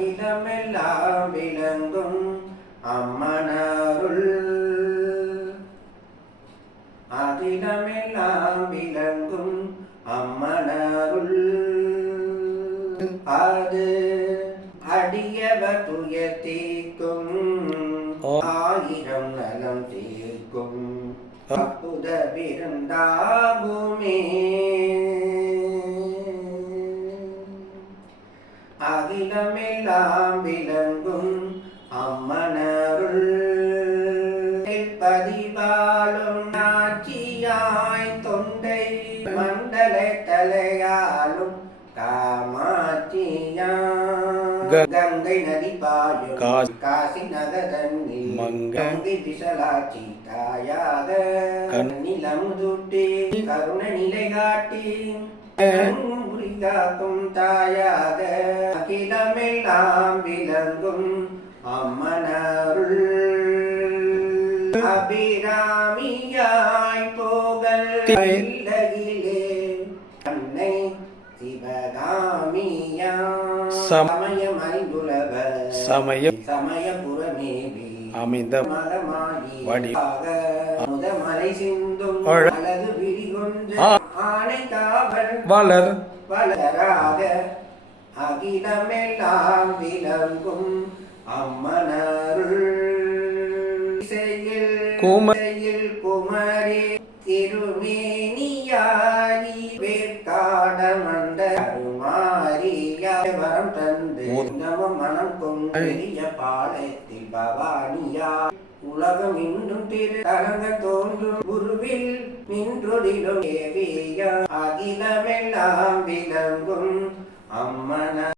அகிலமெல்லாம் விளங்கும் அம்மனருள் அகிலமெல்லாம் விளங்கும் அம்மனருள் அது அடியவர் துயர் தீர்க்கும் ஆயிரம் நலம் தீர்க்கும் அற்புத விருந்தாகுமே அகிலமெல்லாம் விளங்கும் அம்மனருள் பதிவாலும் நாச்சியாய் தொண்டை மண்டல தலையாலும் காமாட்சியா கங்கை நதி பாயும் காசி நகதன்னில் கங்கை விசலாட்சி தாயாக கண்ணிலம் துட்டி கருண நிலை காட்டி காக்கும் தாயாக அகிலமெல்லாம் விளங்கும் அம்மனருள் அபிராமியாய் போகல் இல்லகிலே அன்னை சிவகாமியா சமயம் அறிந்துலக சமயபுரமேவி அமைந்த வடிவாக முதமலை சிந்தும் அழகு விரிகொன்ற ஆனை காவல் வளராக அகிலமெல்லாம் விளங்கும் அம்மனருள் குமரி திருமேனியாரி வேட்காடமண்ட அருமாரியம் தந்து நவ மனம் கொண்டிய பாலத்தில் பவானியா உலகம் இன்னும் திரு தரங்க தோன்றும் குருவில் நின்றொடிலும் தேவியா அகிலமெல்லாம் விளங்கும் அம்மன